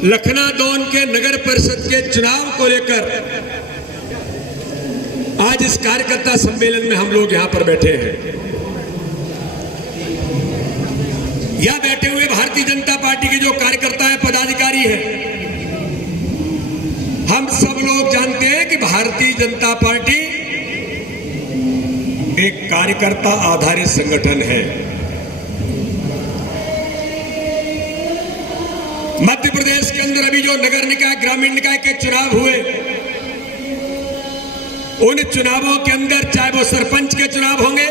लखनादौन के नगर परिषद के चुनाव को लेकर आज इस कार्यकर्ता सम्मेलन में हम लोग यहां पर बैठे हैं। यहां बैठे हुए भारतीय जनता पार्टी के जो कार्यकर्ता है, पदाधिकारी हैं, हम सब लोग जानते हैं कि भारतीय जनता पार्टी एक कार्यकर्ता आधारित संगठन है। मध्य प्रदेश के अंदर अभी जो नगर निकाय, ग्रामीण निकाय के चुनाव हुए, उन चुनावों के अंदर चाहे वो सरपंच के चुनाव होंगे,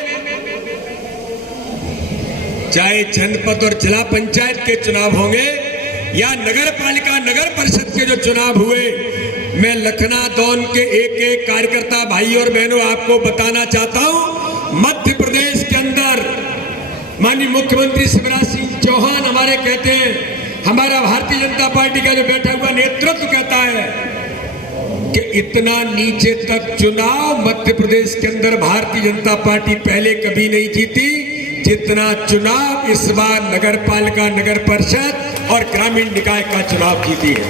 चाहे जनपद और जिला पंचायत के चुनाव होंगे, या नगर पालिका, नगर परिषद के जो चुनाव हुए, मैं लखनादौन के एक एक कार्यकर्ता भाई और बहनों आपको बताना चाहता हूं, मध्य प्रदेश के अंदर माननीय मुख्यमंत्री शिवराज सिंह चौहान हमारे कहते हैं, हमारा भारतीय जनता पार्टी का जो बैठा हुआ नेतृत्व कहता है कि इतना नीचे तक चुनाव मध्य प्रदेश के अंदर भारतीय जनता पार्टी पहले कभी नहीं जीती जितना चुनाव इस बार नगर पालिका, नगर परिषद और ग्रामीण निकाय का चुनाव जीती है।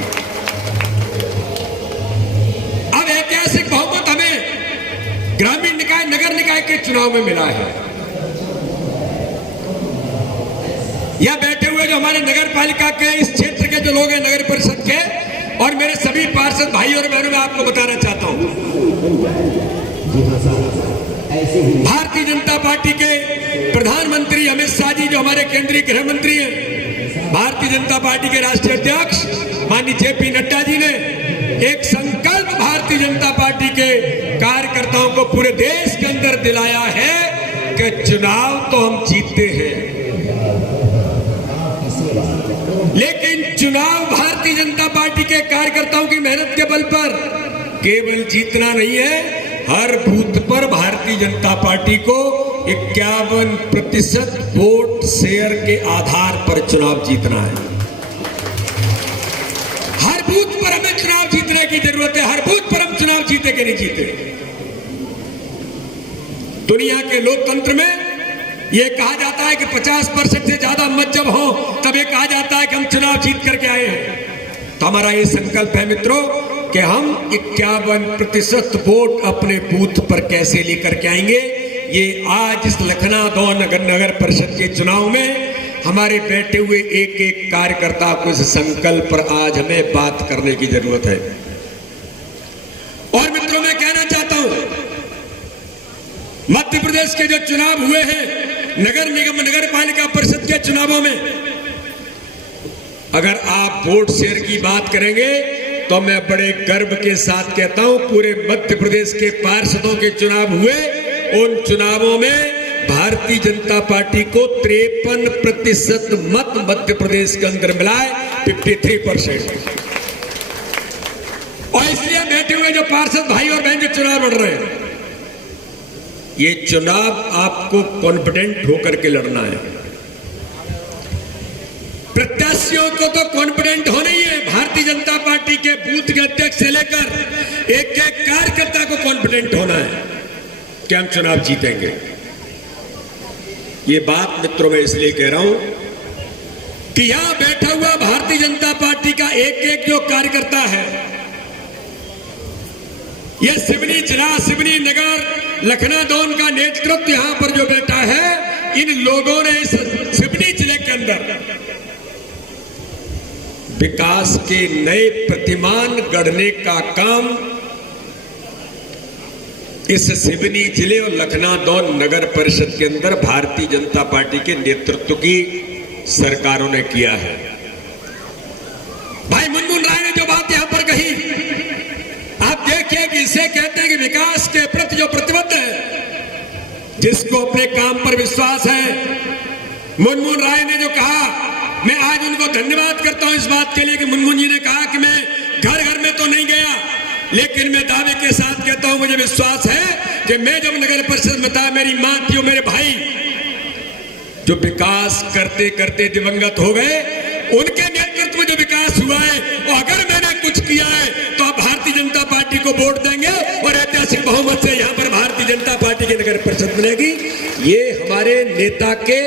अब ऐतिहासिक बहुमत हमें ग्रामीण निकाय, नगर निकाय के चुनाव में मिला है। यह बैठे हुए जो हमारे नगर पालिका के इस क्षेत्र के जो लोग हैं, नगर परिषद के, और मेरे सभी पार्षद भाई और बहनों, मैं आपको बताना चाहता हूं, भारतीय जनता पार्टी के प्रधानमंत्री अमित शाह जी, जो हमारे केंद्रीय गृह मंत्री हैं, भारतीय जनता पार्टी के राष्ट्रीय अध्यक्ष माननीय जेपी नड्डा जी ने एक संकल्प भारतीय जनता पार्टी के कार्यकर्ताओं को पूरे देश के अंदर दिलाया है कि चुनाव तो हम जीतते हैं, लेकिन चुनाव भारतीय जनता पार्टी के कार्यकर्ताओं की मेहनत के बल पर केवल जीतना नहीं है, हर बूथ पर भारतीय जनता पार्टी को 51% वोट शेयर के आधार पर चुनाव जीतना है। हर बूथ पर हमें चुनाव जीतने की जरूरत है। हर बूथ पर हम चुनाव जीते कि नहीं जीते। दुनिया के लोकतंत्र में यह कहा जाता है कि 50% से ज्यादा मत जब हो तब यह कहा जाता है कि हम चुनाव जीत करके आए हैं। तो हमारा ये संकल्प है मित्रों कि हम 51% वोट अपने बूथ पर कैसे लेकर के आएंगे। ये आज इस लखनादौन नगर परिषद के चुनाव में हमारे बैठे हुए एक एक कार्यकर्ता को इस संकल्प पर आज हमें बात करने की जरूरत है। और मित्रों, मैं कहना चाहता हूं, मध्य प्रदेश के जो चुनाव हुए हैं, नगर निगम, नगर पालिका परिषद के चुनावों में अगर आप वोट शेयर की बात करेंगे तो मैं बड़े गर्व के साथ कहता हूं, पूरे मध्य प्रदेश के पार्षदों के चुनाव हुए, उन चुनावों में भारतीय जनता पार्टी को 53% मत मध्य प्रदेश के अंदर मिला है, 53%। और इसलिए बैठे हुए जो पार्षद भाई और बहन जो चुनाव लड़ रहे हैं, ये चुनाव आपको कॉन्फिडेंट होकर के लड़ना है। प्रत्याशियों को तो कॉन्फिडेंट होना ही है। भारतीय जनता पार्टी के बूथ के अध्यक्ष से लेकर एक एक कार्यकर्ता को कॉन्फिडेंट होना है कि हम चुनाव जीतेंगे। ये बात मित्रों मैं इसलिए कह रहा हूं कि यहां बैठा हुआ भारतीय जनता पार्टी का एक एक जो कार्यकर्ता है, यह सिवनी जिला, सिवनी नगर, लखनादौन का नेतृत्व यहां पर जो बैठा है, इन लोगों ने इस सिवनी जिले के अंदर विकास के नए प्रतिमान गढ़ने का काम इस सिवनी जिले और लखनादौन नगर परिषद के अंदर भारतीय जनता पार्टी के नेतृत्व की सरकारों ने किया है। भाई मनमोहन राय ने जो बात यहां पर कही, आप देखिए कि इसे कहते हैं कि विकास के प्रति जो प्रतिबद्ध है, जिसको अपने काम पर विश्वास है। मनमोहन राय ने जो कहा, मैं आज उनको धन्यवाद करता हूं इस बात के लिए कि मनमोहन जी ने कहा कि मैं घर घर में तो नहीं गया, लेकिन मैं दावे के साथ कहता हूं, मुझे विश्वास है कि मैं जब नगर परिषद में था, मेरी मां थी और मेरे भाई जो विकास करते करते दिवंगत हो गए, उनके नेतृत्व में जो विकास हुआ है, और अगर मैंने कुछ किया है तो आप भारतीय जनता पार्टी को वोट देंगे और ऐतिहासिक बहुमत से यहां पर भारतीय जनता पार्टी की नगर परिषद बनेगी। ये हमारे नेता के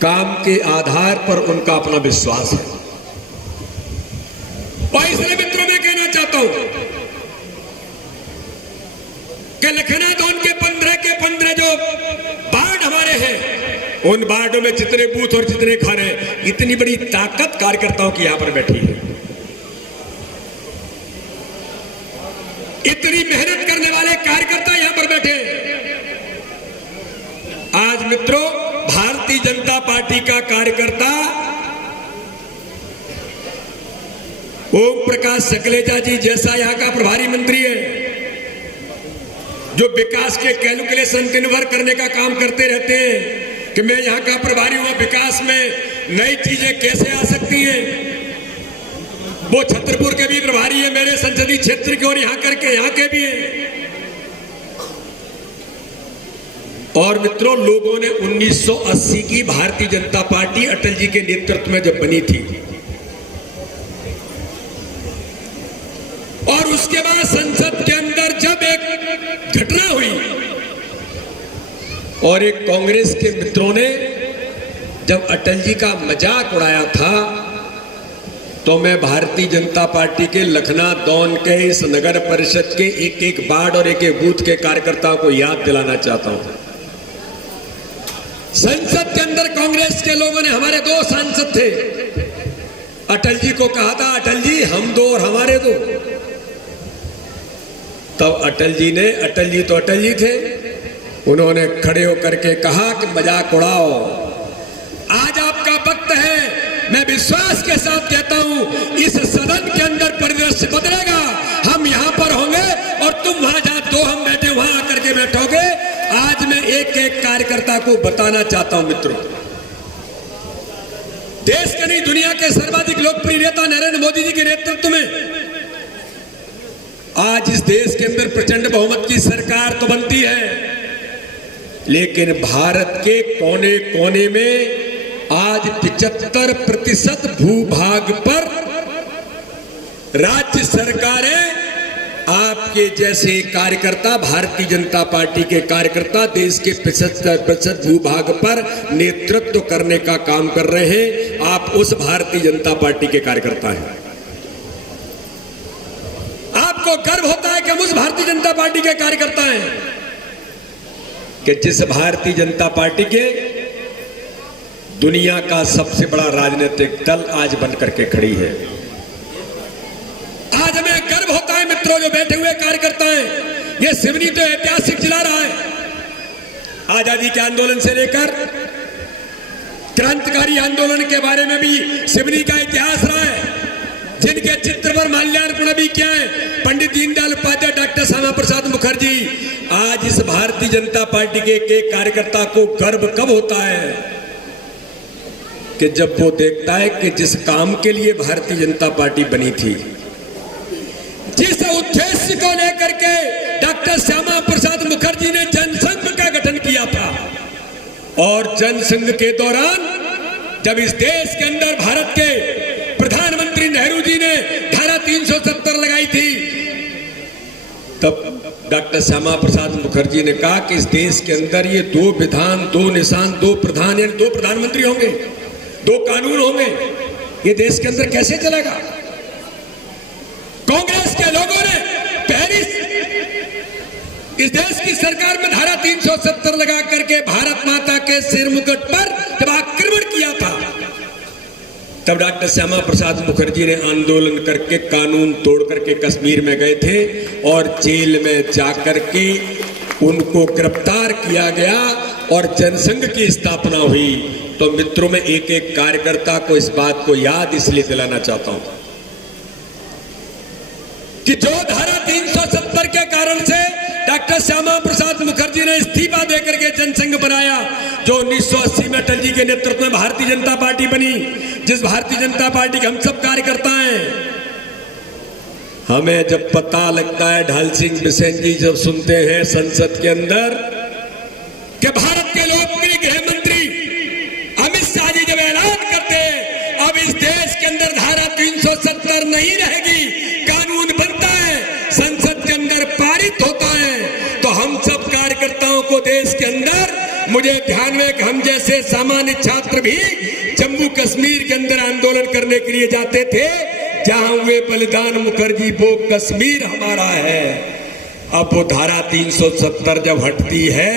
काम के आधार पर उनका अपना विश्वास है। और इसलिए मित्रों मैं कहना चाहता हूं कि लखनादौन के 15 जो वार्ड हमारे हैं, उन वार्डों में जितने बूथ और जितने घर हैं, इतनी बड़ी ताकत कार्यकर्ताओं की यहां पर बैठी है। इतनी मेहनत करने वाले कार्यकर्ता यहां पर बैठे। आज मित्रों, भारतीय जनता पार्टी का कार्यकर्ता ओम प्रकाश सकलेचा जी जैसा यहां का प्रभारी मंत्री है, जो विकास के कैलकुलेशन दिन भर करने का काम करते रहते हैं कि मैं यहां का प्रभारी हूं, विकास में नई चीजें कैसे आ सकती हैं। वो छतरपुर के भी प्रभारी है, मेरे संसदीय क्षेत्र के, और यहां के भी हैं। और मित्रों, लोगों ने 1980 की भारतीय जनता पार्टी अटल जी के नेतृत्व में जब बनी थी, और उसके बाद संसद के अंदर जब एक घटना हुई और एक कांग्रेस के मित्रों ने जब अटल जी का मजाक उड़ाया था, तो मैं भारतीय जनता पार्टी के लखनादौन के इस नगर परिषद के एक एक वार्ड और एक एक बूथ के कार्यकर्ताओं को याद दिलाना चाहता हूं। संसद के अंदर कांग्रेस के लोगों ने, हमारे 2 सांसद थे, अटल जी को कहा था, अटल जी हम 2 और हमारे 2। तब अटल जी तो अटल जी थे, उन्होंने खड़े होकर के कहा कि मजाक उड़ाओ, आज आपका वक्त है। मैं विश्वास के साथ कहता हूं, इस सदन के अंदर परिदृश्य बदलेगा। हम यहां पर होंगे और तुम वहां जहां 2 हम बैठे वहां आकर के बैठोगे। आज मैं एक एक कार्यकर्ता को बताना चाहता हूं मित्रों, देश के नहीं दुनिया के सर्वाधिक लोकप्रिय नेता नरेंद्र मोदी जी के नेतृत्व में आज इस देश के अंदर प्रचंड बहुमत की सरकार तो बनती है, लेकिन भारत के कोने कोने में आज 75% भूभाग पर राज्य सरकारें, आपके जैसे कार्यकर्ता, भारतीय जनता पार्टी के कार्यकर्ता देश के 75% भूभाग पर नेतृत्व करने का काम कर रहे हैं। आप उस भारतीय जनता पार्टी के कार्यकर्ता हैं। आपको गर्व होता है कि हम उस भारतीय जनता पार्टी के कार्यकर्ता हैं कि जिस भारतीय जनता पार्टी के दुनिया का सबसे बड़ा राजनीतिक दल आज बनकर के खड़ी है। आज हमें गर्व होता है मित्रों, जो बैठे हुए कार्यकर्ता हैं। ये सिवनी तो ऐतिहासिक जिला रहा है, आजादी के आंदोलन से लेकर क्रांतिकारी आंदोलन के बारे में भी सिवनी का इतिहास रहा है। जिनके चित्र पर माल्यार्पण भी किया है पंडित दीनदयाल उपाध्याय, डॉक्टर श्यामा प्रसाद मुखर्जी। आज इस भारतीय जनता पार्टी के एक कार्यकर्ता को गर्व कब होता है कि जब वो देखता है कि जिस काम के लिए भारतीय जनता पार्टी बनी थी, जिस उद्देश्य को लेकर के डॉक्टर श्यामा प्रसाद मुखर्जी ने जनसंघ का गठन किया था, और जनसंघ के दौरान जब इस देश के अंदर भारत के प्रधानमंत्री नेहरू जी ने धारा 370 लगाई थी, तब डॉक्टर श्यामा प्रसाद मुखर्जी ने कहा कि इस देश के अंदर ये 2 विधान, 2 निशान, 2 प्रधान, यानी 2 प्रधानमंत्री होंगे, 2 कानून होंगे, ये देश के अंदर कैसे चलेगा। कांग्रेस के लोगों ने पहली इस देश की सरकार में धारा 370 लगा करके भारत माता के सिर मुकुट पर जब आक्रमण किया था, तब डॉक्टर श्यामा प्रसाद मुखर्जी ने आंदोलन करके कानून तोड़ करके कश्मीर में गए थे और जेल में जाकर के उनको गिरफ्तार किया गया और जनसंघ की स्थापना हुई। तो मित्रों, में एक एक कार्यकर्ता को इस बात को याद इसलिए दिलाना चाहता हूं कि जो धारा 370 के कारण से डॉक्टर श्यामा प्रसाद मुखर्जी ने इस्तीफा देकर के जनसंघ बनाया, जो 1980 में अटल जी के नेतृत्व में भारतीय जनता पार्टी बनी, जिस भारतीय जनता पार्टी के हम सब कार्यकर्ता हैं। हमें जब पता लगता है, ढाल सिंह बिसेन जी जब सुनते हैं संसद के अंदर कि भारत के लोकप्रिय गृह मंत्री अमित शाह जी जब ऐलान करते हैं अब इस देश के अंदर धारा 370 नहीं रहेगी, कानून बनता है, संसद के अंदर पारित होता है, तो हम सब कार्यकर्ताओं को देश के अंदर, मुझे ध्यान में कि हम जैसे सामान्य छात्र भी जम्मू कश्मीर के अंदर आंदोलन करने के लिए जाते थे, जहां हुए बलिदान मुखर्जी वो कश्मीर हमारा है। अब वो धारा 370 जब हटती है,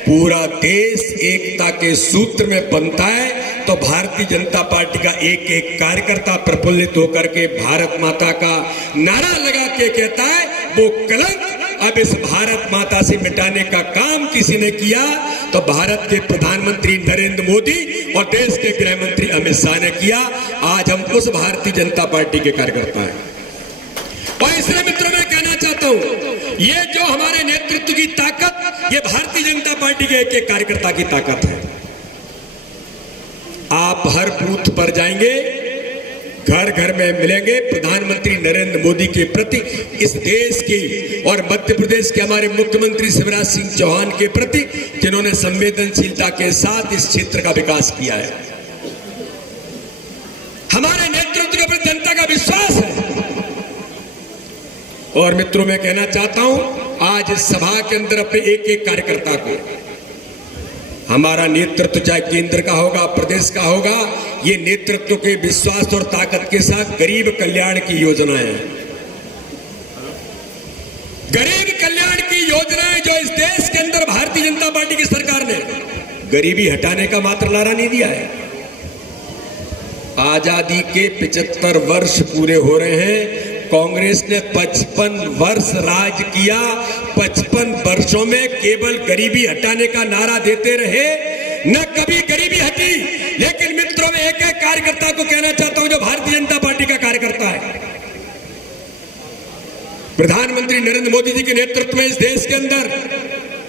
पूरा देश एकता के सूत्र में बनता है, तो भारतीय जनता पार्टी का एक एक कार्यकर्ता प्रफुल्लित होकर के भारत माता का नारा लगा के कहता है वो कलंक अब इस भारत माता से मिटाने का काम किसी ने किया तो भारत के प्रधानमंत्री नरेंद्र मोदी और देश के गृह मंत्री अमित शाह ने किया। आज हम उस भारतीय जनता पार्टी के कार्यकर्ता हैं। और इसलिए मित्रों मैं कहना चाहता हूं, ये जो हमारे नेतृत्व की ताकत, ये भारतीय जनता पार्टी के एक एक कार्यकर्ता की ताकत है। आप हर बूथ पर जाएंगे, घर घर में मिलेंगे प्रधानमंत्री नरेंद्र मोदी के प्रति, इस देश की और मध्य प्रदेश के हमारे मुख्यमंत्री शिवराज सिंह चौहान के प्रति, जिन्होंने संवेदनशीलता के साथ इस क्षेत्र का विकास किया है। हमारे नेतृत्व के प्रति जनता का विश्वास है। और मित्रों मैं कहना चाहता हूं, आज इस सभा के अंदर अपने एक एक कार्यकर्ता को, हमारा नेतृत्व चाहे केंद्र का होगा, प्रदेश का होगा, ये नेतृत्व के विश्वास और ताकत के साथ गरीब कल्याण की योजनाएं, गरीब कल्याण की योजनाएं जो इस देश के अंदर भारतीय जनता पार्टी की सरकार ने गरीबी हटाने का मात्र नारा नहीं दिया है। आजादी के 75 वर्ष पूरे हो रहे हैं, कांग्रेस ने 55 वर्ष राज किया। 55 वर्षों में केवल गरीबी हटाने का नारा देते रहे, न कभी गरीबी हटी। लेकिन मित्रों में एक एक कार्यकर्ता को कहना चाहता हूं जो भारतीय जनता पार्टी का कार्यकर्ता है, प्रधानमंत्री नरेंद्र मोदी जी के नेतृत्व में इस देश के अंदर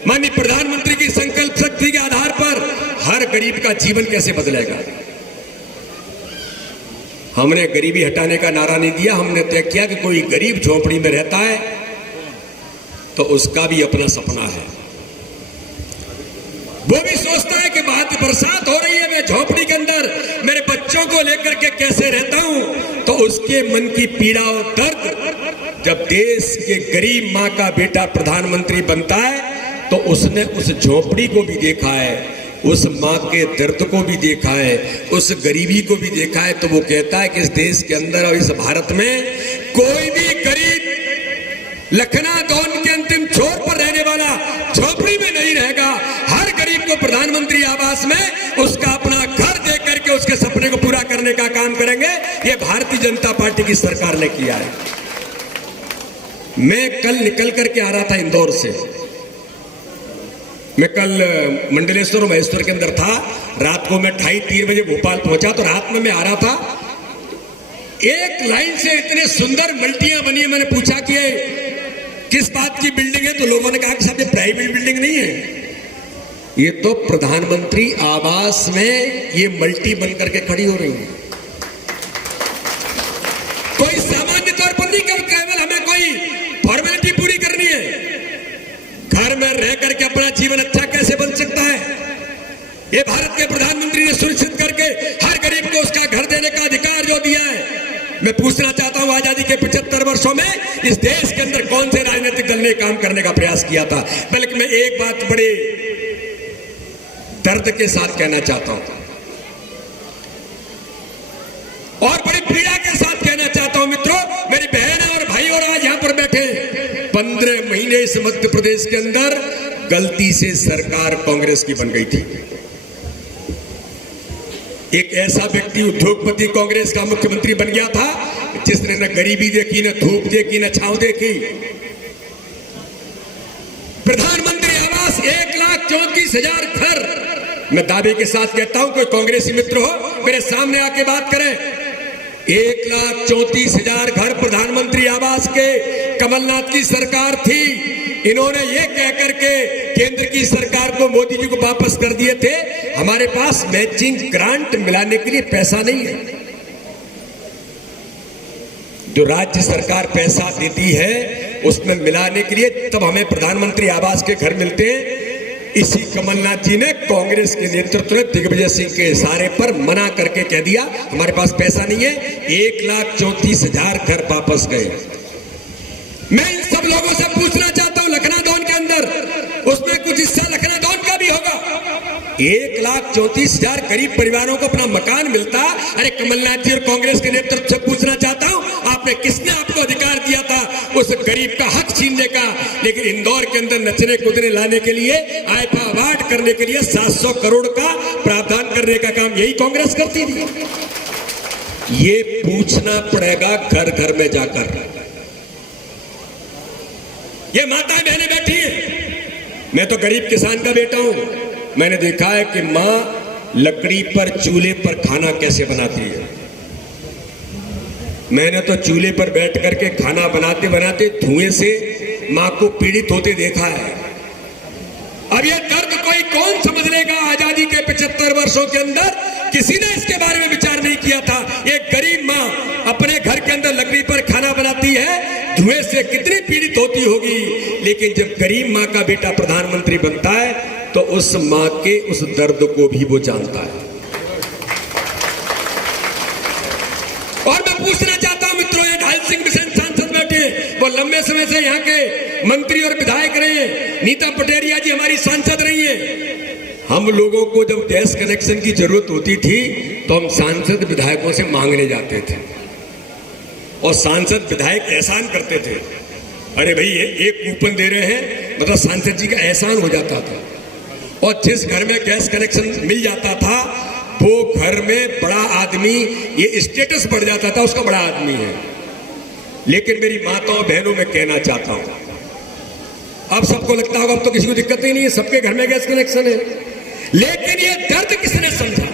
माननीय प्रधानमंत्री की संकल्प शक्ति के आधार पर हर गरीब का जीवन कैसे बदलेगा। हमने गरीबी हटाने का नारा नहीं दिया, हमने तय किया कि कोई गरीब झोपड़ी में रहता है तो उसका भी अपना सपना है, वो भी सोचता है कि बरसात हो रही है, मैं झोपड़ी के अंदर मेरे बच्चों को लेकर के कैसे रहता हूं। तो उसके मन की पीड़ा और दर्द, जब देश के गरीब मां का बेटा प्रधानमंत्री बनता है तो उसने उस झोपड़ी को भी देखा है, उस मां के दर्द को भी देखा है, उस गरीबी को भी देखा है। तो वो कहता है कि इस देश के अंदर और इस भारत में कोई भी गरीब लखनादौन के अंतिम छोर पर रहने वाला झोपड़ी में नहीं रहेगा। हर गरीब को प्रधानमंत्री आवास में उसका अपना घर दे करके उसके सपने को पूरा करने का काम करेंगे। ये भारतीय जनता पार्टी की सरकार ने किया है। मैं कल निकल करके आ रहा था इंदौर से, मैं कल मंडलेश्वर और महेश्वर के अंदर था। रात को मैं 2:30-3 बजे भोपाल पहुंचा। तो रात में मैं आ रहा था, एक लाइन से इतने सुंदर मल्टियां बनी है। मैंने पूछा कि किस बात की बिल्डिंग है, तो लोगों ने कहा कि साहब ये प्राइवेट बिल्डिंग नहीं है, ये तो प्रधानमंत्री आवास में ये मल्टी बन करके खड़ी हो रही है। कोई सामान्य तौर पर नहीं, केवल हमें कोई फॉर्मेलिटी पूरी करनी है। घर में रह करके अपना जीवन अच्छा कैसे बन सकता है, ये भारत के प्रधानमंत्री ने सुनिश्चित करके हर गरीब को उसका घर देने का अधिकार जो दिया है। मैं पूछना चाहता हूं, आजादी के 75 वर्षों में इस देश के अंदर कौन से राजनीतिक दल ने काम करने का प्रयास किया था। बल्कि मैं एक बात बड़े दर्द के साथ कहना चाहता हूं और बड़ी पीड़ा के साथ कहना चाहता हूं, मित्रों, मेरी बहन और भाई और आज यहां पर बैठे 15 महीने इस मध्य प्रदेश के अंदर गलती से सरकार कांग्रेस की बन गई थी। एक ऐसा व्यक्ति उद्योगपति कांग्रेस का मुख्यमंत्री बन गया था जिसने न गरीबी देखी, न धूप देखी, न छांव देखी। प्रधानमंत्री आवास 1,34,000 घर, मैं दावे के साथ कहता हूं, कोई कांग्रेसी मित्र हो मेरे सामने आके बात करें। 1,34,000 घर प्रधानमंत्री आवास के कमलनाथ की सरकार थी। इन्होंने ये कह करके केंद्र की सरकार को, मोदी जी को वापस कर दिए थे, हमारे पास मैचिंग ग्रांट मिलाने के लिए पैसा नहीं है। जो राज्य सरकार पैसा देती है उसमें मिलाने के लिए तब हमें प्रधानमंत्री आवास के घर मिलते हैं। इसी कमलनाथ जी ने कांग्रेस के नेतृत्व में दिग्विजय सिंह के इशारे पर मना करके कह दिया हमारे पास पैसा नहीं है। 1,34,000 घर वापस गए। मैं इन सब लोगों से पूछना चाहता हूं, लखनादौन के अंदर उसमें कुछ हिस्सा लखनादौन का भी होगा। 1,34,000 गरीब परिवारों को अपना मकान मिलता। अरे कमलनाथ जी और कांग्रेस के नेतृत्व से पूछना चाहता हूं, आपने किसने आपको अधिकार दिया था उस गरीब का हक छीनने का? लेकिन इंदौर के अंदर नचने कूदने लाने के लिए, आईफा अवार्ड करने के लिए 700 करोड़ का प्रावधान करने का काम यही कांग्रेस करती थी। ये पूछना पड़ेगा घर घर में जाकर। ये माताएं बहनें बैठी हैं। मैं तो गरीब किसान का बेटा हूं। मैंने देखा है कि मां लकड़ी पर चूल्हे पर खाना कैसे बनाती है। मैंने तो चूल्हे पर बैठ करके खाना बनाते बनाते धुएं से मां को पीड़ित होते देखा है। अब ये दर्द कोई कौन समझ लेगा? आजादी के 75 वर्षों के अंदर किसी ने इसके बारे में विचार नहीं किया था। एक गरीब मां अपने घर के अंदर लकड़ी पर खाना बनाती है, धुएं से कितनी पीड़ित होती होगी। लेकिन जब गरीब मां का बेटा प्रधानमंत्री बनता है तो उस मां के उस दर्द को भी वो जानता है। और मैं पूछना चाहता हूं मित्रों, ये ढाल सिंह बिसेन सांसद बैठे, वो लंबे समय से यहाँ के मंत्री और विधायक रहे हैं। नीता पटेरिया जी हमारी सांसद रही है। हम लोगों को जब गैस कनेक्शन की जरूरत होती थी तो हम सांसद विधायकों से मांगने जाते थे और सांसद विधायक एहसान करते थे। अरे भाई एक कूपन दे रहे हैं, मतलब सांसद जी का एहसान हो जाता था। और जिस घर में गैस कनेक्शन मिल जाता था वो घर में बड़ा आदमी, ये स्टेटस बढ़ जाता था, उसका बड़ा आदमी है। लेकिन मेरी माताओं बहनों में कहना चाहता हूं, अब सबको लगता होगा अब तो किसी को दिक्कत ही नहीं है, सबके घर में गैस कनेक्शन है। लेकिन ये दर्द किसने समझा?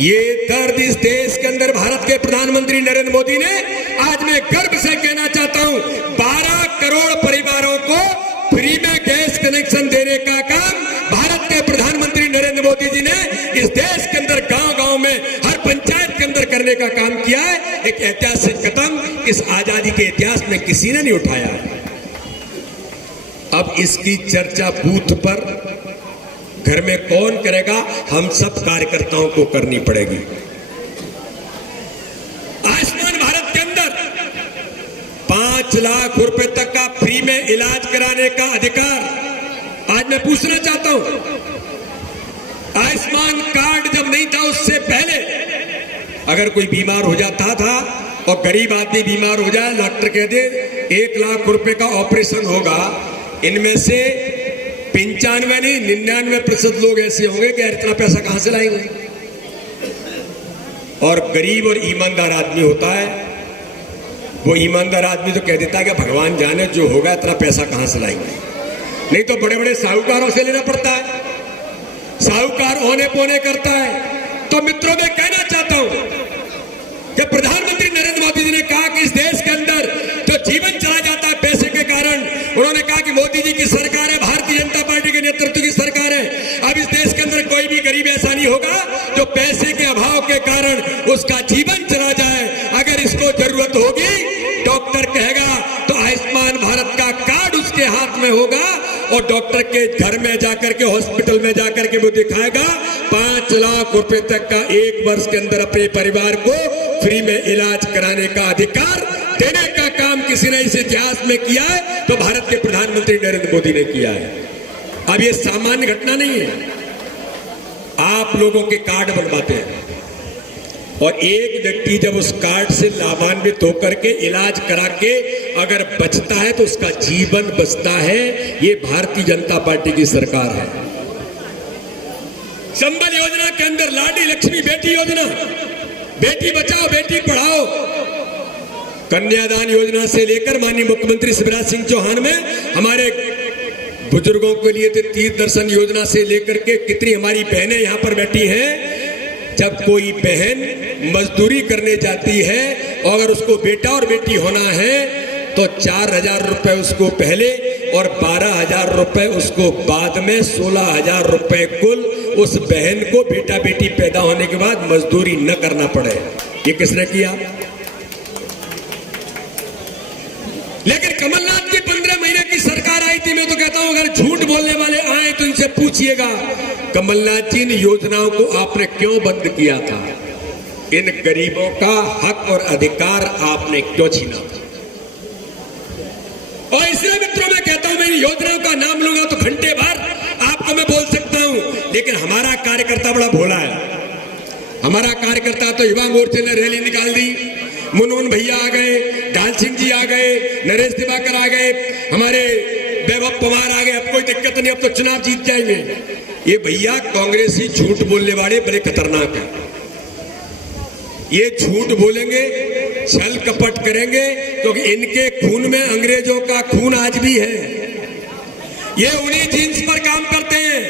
ये दर्द इस देश के अंदर भारत के प्रधानमंत्री नरेंद्र मोदी ने, आज मैं गर्व से कहना चाहता हूं, 12 करोड़ परिवारों को फ्री में गैस कनेक्शन देने का काम भारत के प्रधानमंत्री नरेंद्र मोदी जी ने इस देश के अंदर गांव-गांव में हर पंचायत के अंदर करने का काम किया है। एक ऐतिहासिक कदम इस आजादी के इतिहास में किसी ने नहीं उठाया। अब इसकी चर्चा बूथ पर घर में कौन करेगा? हम सब कार्यकर्ताओं को करनी पड़ेगी। आयुष्मान भारत के अंदर 5 लाख रुपए तक का फ्री में इलाज कराने का अधिकार आज मैं पूछना चाहता हूं। आयुष्मान कार्ड जब नहीं था उससे पहले अगर कोई बीमार हो जाता था और गरीब आदमी बीमार हो जाए, डॉक्टर कह दे 1 लाख रुपए का ऑपरेशन होगा, इनमें से 95 नहीं 99% लोग ऐसे होंगे कि इतना पैसा कहां से लाएंगे। और गरीब और ईमानदार आदमी होता है, वो ईमानदार आदमी तो कह देता है कि भगवान जाने जो होगा, इतना पैसा कहां से लाएंगे। नहीं तो बड़े बड़े साहूकारों से लेना पड़ता है, साहूकार औने पौने करता है। तो मित्रों मैं कहना चाहता हूं कि प्रधानमंत्री नरेंद्र मोदी जी ने कहा कि इस देश के अंदर जो जीवन चला जाता है पैसे के कारण, उन्होंने कहा कि मोदी जी की सरकार है, भारतीय जनता पार्टी के नेतृत्व की सरकार है। अब इस देश के अंदर कोई भी गरीब ऐसा नहीं होगा जो पैसे के अभाव के कारण उसका जीवन चला जाए। अगर इसको जरूरत होगी, डॉक्टर कहेगा तो आयुष्मान भारत का कार्ड उसके हाथ में होगा और डॉक्टर के घर में जाकर के, हॉस्पिटल में जाकर के वो दिखाएगा 5 लाख रुपए तक का 1 वर्ष के अंदर अपने परिवार को फ्री में इलाज कराने का अधिकार देने का काम किसी ने इस इतिहास में किया है तो भारत के प्रधानमंत्री नरेंद्र मोदी ने किया है। अब ये सामान्य घटना नहीं है। आप लोगों के कार्ड बनवाते हैं और एक व्यक्ति जब उस कार्ड से लाभान्वित होकर के इलाज करा के अगर बचता है तो उसका जीवन बचता है। ये भारतीय जनता पार्टी की सरकार है। संबल योजना के अंदर लाडली लक्ष्मी बेटी योजना, बेटी बचाओ बेटी पढ़ाओ, कन्यादान योजना से लेकर माननीय मुख्यमंत्री शिवराज सिंह चौहान में हमारे बुजुर्गों के लिए तीर्थ दर्शन योजना से लेकर के कितनी हमारी बहनें यहां पर बैठी हैं। जब कोई बहन मजदूरी करने जाती है और अगर उसको बेटा और बेटी होना है तो 4,000 रुपए उसको पहले और 12,000 रुपए उसको बाद में, 16,000 रुपए कुल उस बहन को बेटा बेटी पैदा होने के बाद मजदूरी न करना पड़े। ये किसने किया? लेकिन कमलनाथ की 15 महीने की सरकार आई थी। मैं तो कहता हूं अगर झूठ बोलने वाले आए तो इनसे पूछिएगा कमलनाथ जी इन योजनाओं को आपने क्यों बंद किया था? इन गरीबों का हक और अधिकार आपने क्यों छीना था? और इसलिए मित्रों मैं कहता हूं मैं इन योजनाओं का नाम लूंगा तो घंटे भर आपको मैं बोल सकता लेकिन हमारा कार्यकर्ता बड़ा भोला है। हमारा कार्यकर्ता तो युवा मोर्चे ने रैली निकाल दी, मुनमुन भैया आ गए, ढाल सिंह जी आ गए, नरेश दिवाकर आ गए, हमारे वैभव कुमार आ गए, अब कोई दिक्कत नहीं, अब तो चुनाव जीत जाएंगे। ये भैया कांग्रेसी झूठ बोलने वाले बड़े खतरनाक हैं। ये झूठ बोलेंगे, छल कपट करेंगे, क्योंकि इनके खून में अंग्रेजों का खून आज भी है। ये उन्हीं जीन्स पर काम करते हैं,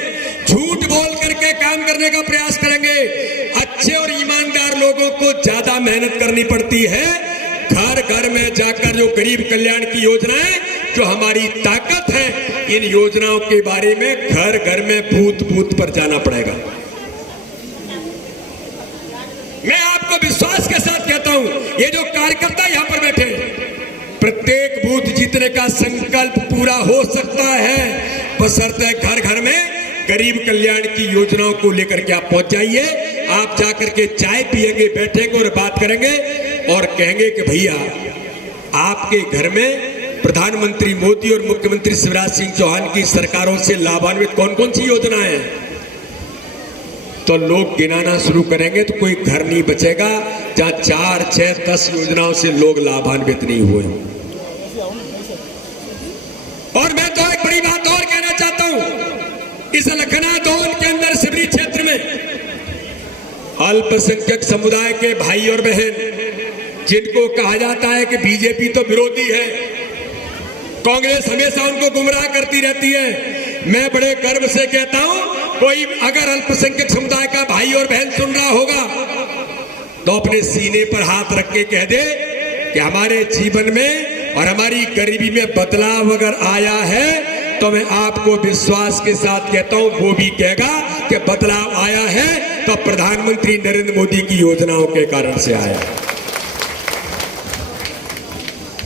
झूठ बोल करके काम करने का प्रयास करेंगे। अच्छे और ईमानदार लोगों को ज्यादा मेहनत करनी पड़ती है। घर घर में जाकर जो गरीब कल्याण की योजनाएं, जो हमारी ताकत है, इन योजनाओं के बारे में घर घर में बूथ बूथ पर जाना पड़ेगा। मैं आपको विश्वास के साथ कहता हूं, ये जो कार्यकर्ता यहां पर बैठे हैं, प्रत्येक बूथ जीतने का संकल्प पूरा हो सकता है, बशर्ते घर घर में गरीब कल्याण की योजनाओं को लेकर के आप पहुंच जाइए। आप जाकर के चाय पिएंगे, बैठेंगे और बात करेंगे और कहेंगे कि भैया आपके घर में प्रधानमंत्री मोदी और मुख्यमंत्री शिवराज सिंह चौहान की सरकारों से लाभान्वित कौन कौन सी योजनाएं हैं। तो लोग गिनाना शुरू करेंगे तो कोई घर नहीं बचेगा जहां 4, 6, 10 योजनाओं से लोग लाभान्वित नहीं हुए। और मैं तो एक बड़ी बात और कहना चाहता हूं, इस लखनादौन के अंदर शिवरी क्षेत्र में अल्पसंख्यक समुदाय के भाई और बहन, जिनको कहा जाता है कि बीजेपी तो विरोधी है, कांग्रेस हमेशा उनको गुमराह करती रहती है, मैं बड़े गर्व से कहता हूं, कोई अगर अल्पसंख्यक समुदाय का भाई और बहन सुन रहा होगा तो अपने सीने पर हाथ रख के कह दे कि हमारे जीवन में और हमारी गरीबी में बदलाव अगर आया है तो मैं आपको विश्वास के साथ कहता हूं, वो भी कहेगा कि बदलाव आया है तो प्रधानमंत्री नरेंद्र मोदी की योजनाओं के कारण से आया।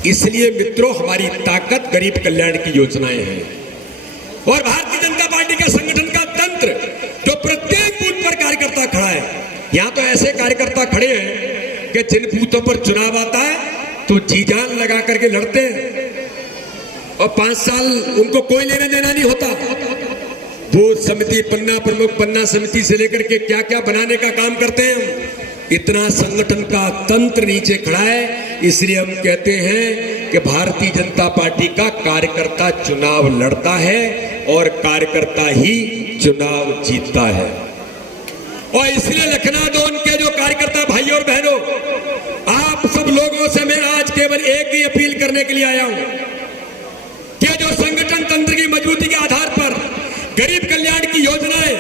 इसलिए मित्रों, हमारी ताकत गरीब कल्याण की योजनाएं हैं और भारतीय जनता पार्टी का संगठन का तंत्र जो प्रत्येक बूथ पर कार्यकर्ता खड़ा है। यहां तो ऐसे कार्यकर्ता खड़े हैं कि जिन बूथों पर चुनाव आता है तो जी जान लगा करके लड़ते हैं और 5 साल उनको कोई लेना देना नहीं होता। बूथ समिति, पन्ना प्रमुख, पन्ना समिति से लेकर के क्या क्या बनाने का काम करते हैं हम। इतना संगठन का तंत्र नीचे खड़ा है। इसलिए हम कहते हैं कि भारतीय जनता पार्टी का कार्यकर्ता चुनाव लड़ता है और कार्यकर्ता ही चुनाव जीतता है। और इसलिए लखनादौन के जो कार्यकर्ता भाई और बहनों, आप सब लोगों से मैं आज केवल एक ही अपील करने के लिए आया हूं कि जो संगठन तंत्र की मजबूती के आधार पर गरीब कल्याण की योजनाएं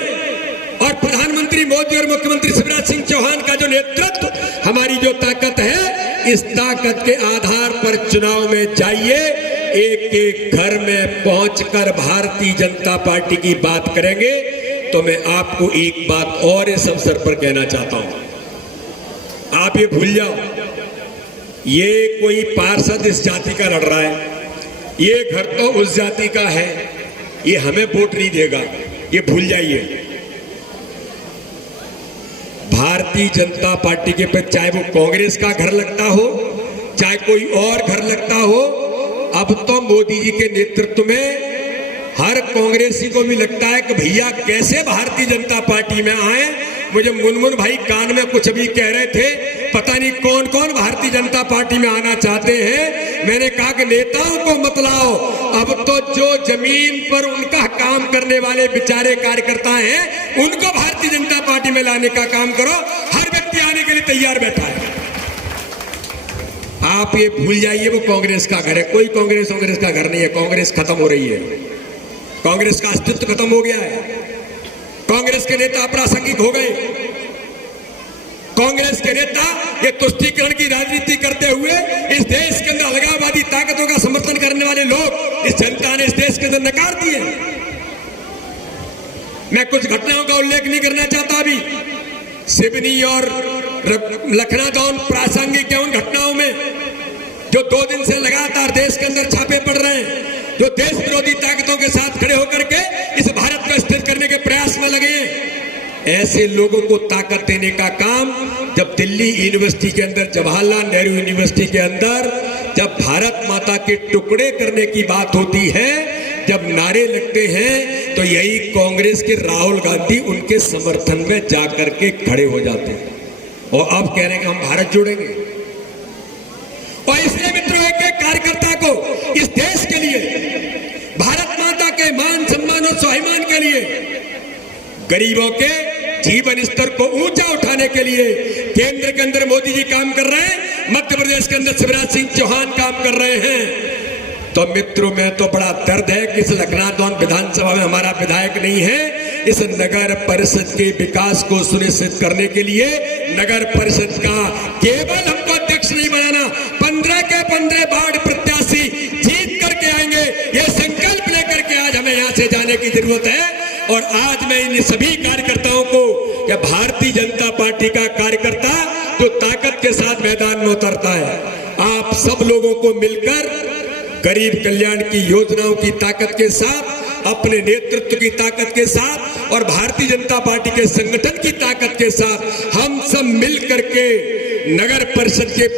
और प्रधानमंत्री मोदी और मुख्यमंत्री शिवराज सिंह चौहान का जो नेतृत्व, हमारी जो ताकत है, इस ताकत के आधार पर चुनाव में जाइए। एक एक घर में पहुंचकर भारतीय जनता पार्टी की बात करेंगे। तो मैं आपको एक बात और इस अवसर पर कहना चाहता हूं, आप ये भूल जाओ, ये कोई पार्षद इस जाति का लड़ रहा है, ये घर तो उस जाति का है, ये हमें वोट नहीं देगा, ये भूल जाइए। भारतीय जनता पार्टी के पे चाहे वो कांग्रेस का घर लगता हो, चाहे कोई और घर लगता हो, अब तो मोदी जी के नेतृत्व में हर कांग्रेसी को भी लगता है कि भैया कैसे भारतीय जनता पार्टी में आए। मुझे मुनमुन भाई कान में कुछ भी कह रहे थे, पता नहीं कौन कौन भारतीय जनता पार्टी में आना चाहते हैं। मैंने कहा कि नेताओं को मत लाओ, अब तो जो जमीन पर उनका काम करने वाले बेचारे कार्यकर्ता हैं उनको भारतीय जनता पार्टी में लाने का काम करो। हर व्यक्ति आने के लिए तैयार बैठा है। आप ये भूल जाइए वो कांग्रेस का घर है, कोई कांग्रेस का घर नहीं है। कांग्रेस खत्म हो रही है, कांग्रेस का अस्तित्व खत्म हो गया है, कांग्रेस के नेता अप्रासंगिक हो गए। कांग्रेस के नेता ये तुष्टीकरण की राजनीति करते हुए इस देश के अंदर अलगाववादी ताकतों का समर्थन करने वाले लोग इस जनता ने इस देश के अंदर नकार दिए। मैं कुछ घटनाओं का उल्लेख नहीं करना चाहता अभी। सिवनी और लखनादौन प्रासंगिक है उन घटनाओं में जो 2 दिन से लगातार देश के अंदर छापे पड़ रहे हैं, जो देश विरोधी ताकतों के साथ खड़े होकर के इस भारत को स्थिर करने के प्रयास में लगे हैं। ऐसे लोगों को ताकत देने का काम जब दिल्ली यूनिवर्सिटी के अंदर, जवाहरलाल नेहरू यूनिवर्सिटी के अंदर जब भारत माता के टुकड़े करने की बात होती है, जब नारे लगते हैं तो यही कांग्रेस के राहुल गांधी उनके समर्थन में जाकर के खड़े हो जाते हैं और अब कह रहे हैं कि हम भारत जोड़ेंगे। और इसलिए मित्रों, एक एक कार्यकर्ता को इस देश के लिए, भारत माता के मान सम्मान और स्वाभिमान के लिए, गरीबों के जीवन स्तर को ऊंचा उठाने के लिए केंद्र के अंदर मोदी जी काम कर रहे हैं, मध्य प्रदेश के अंदर शिवराज सिंह चौहान काम कर रहे हैं। तो मित्रों, में तो बड़ा दर्द है कि इस लखनादौन विधानसभा में हमारा विधायक नहीं है। इस नगर परिषद के विकास को सुनिश्चित करने के लिए नगर परिषद का केवल हमको अध्यक्ष नहीं बनाना, 15 के 15 वार्ड प्रत्याशी जीत करके आएंगे, ये संकल्प लेकर के आज हमें यहाँ से जाने की जरूरत है। और आज मैं इन सभी कार्यकर्ताओं को, कि भारतीय जनता पार्टी का कार्यकर्ता जो ताकत के साथ मैदान में उतरता है, आप सब लोगों को मिलकर गरीब कल्याण की योजनाओं की ताकत के साथ, अपने नेतृत्व की ताकत के साथ और भारतीय जनता पार्टी के संगठन की ताकत के साथ हम सब मिल करके नगर परिषद के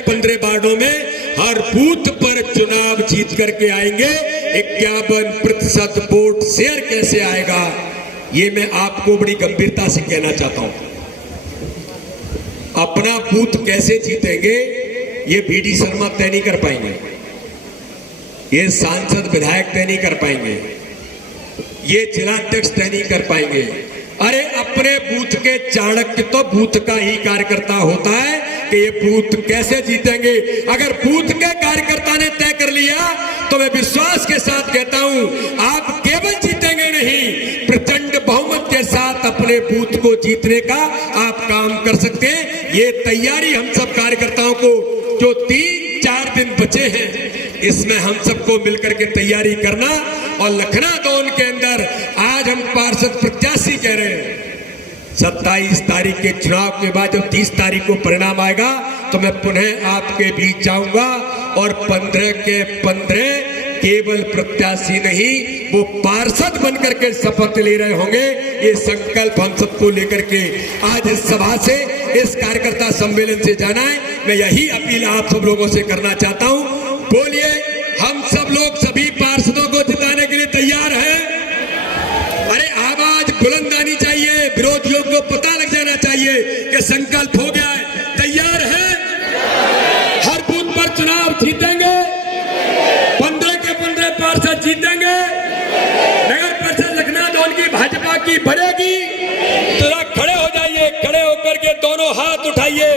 15 वार्डों में हर बूथ पर चुनाव जीत करके आएंगे। 51% वोट शेयर कैसे आएगा, ये मैं आपको बड़ी गंभीरता से कहना चाहता हूं। अपना बूथ कैसे जीतेंगे, ये बीडी शर्मा तय नहीं कर पाएंगे, ये सांसद विधायक तय नहीं कर पाएंगे, ये जिलाध्यक्ष तय नहीं कर पाएंगे। अरे अपने बूथ के चाणक्य तो बूथ का ही कार्यकर्ता होता है कि ये बूथ कैसे जीतेंगे। अगर बूथ के कार्यकर्ता ने तय कर लिया तो मैं विश्वास के साथ कहता हूं, आप केवल जीतेंगे नहीं, प्रचंड बहुमत के साथ अपने बूथ को जीतने का आप काम कर सकते हैं। ये तैयारी हम सब कार्यकर्ताओं को, जो 3-4 दिन बचे हैं, इसमें हम सबको मिलकर के तैयारी करना। और लखनादौन के अंदर आज हम पार्षद प्रत्याशी कह रहे हैं, 27 तारीख के चुनाव के बाद जब 30 तारीख को परिणाम आएगा तो मैं पुनः आपके बीच जाऊंगा और 15 के 15 केवल प्रत्याशी नहीं, वो पार्षद बनकर के शपथ ले रहे होंगे। ये संकल्प हम सबको लेकर के आज इस सभा से, इस कार्यकर्ता सम्मेलन से जाना है। मैं यही अपील आप सब लोगों से करना चाहता हूं। बोलिए, हम सब लोग सभी पार्षदों को जिताने के लिए तैयार हैं? अरे आवाज बुलंद आनी चाहिए, विरोधियों को पता लग जाना चाहिए कि संकल्प हो गया है, तैयार है। हर बूथ पर चुनाव जीतेंगे, 15 के 15 पार्षद जीतेंगे, नगर परिषद लखनादौन की भाजपा की बढ़ेगी। जरा खड़े हो जाइए, खड़े होकर के दोनों हाथ उठाइए,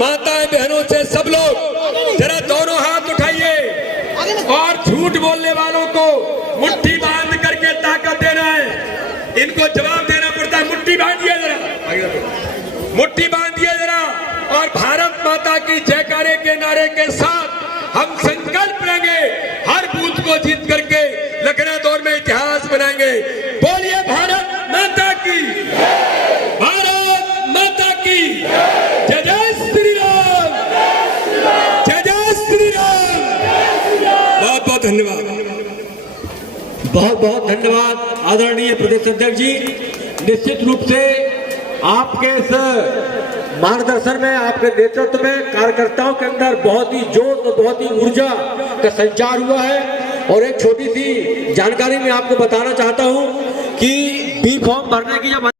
माताएं बहनों से सब लोग जरा दोनों हाथ उठाइए और झूठ बोलने वालों को मुट्ठी बांध करके ताकत देना है। इनको जवाब देना पड़ता है, मुट्ठी बांधिए जरा, मुट्ठी बांधिए जरा। और भारत माता की जयकारे के नारे के साथ हम संकल्प लेंगे, हर बूथ को जीत करके लखनादौन में इतिहास बनाएंगे। बोलिए भारत माता की, भारत माता की जय, जय श्री राम, जय जय श्री राम। बहुत बहुत धन्यवाद, बहुत बहुत धन्यवाद आदरणीय प्रदेश अध्यक्ष जी। निश्चित रूप से आपके इस मार्गदर्शन में, आपके नेतृत्व में कार्यकर्ताओं के अंदर बहुत ही जोश और बहुत ही ऊर्जा का संचार हुआ है। और एक छोटी सी जानकारी मैं आपको बताना चाहता हूं कि बी फॉर्म भरने की जब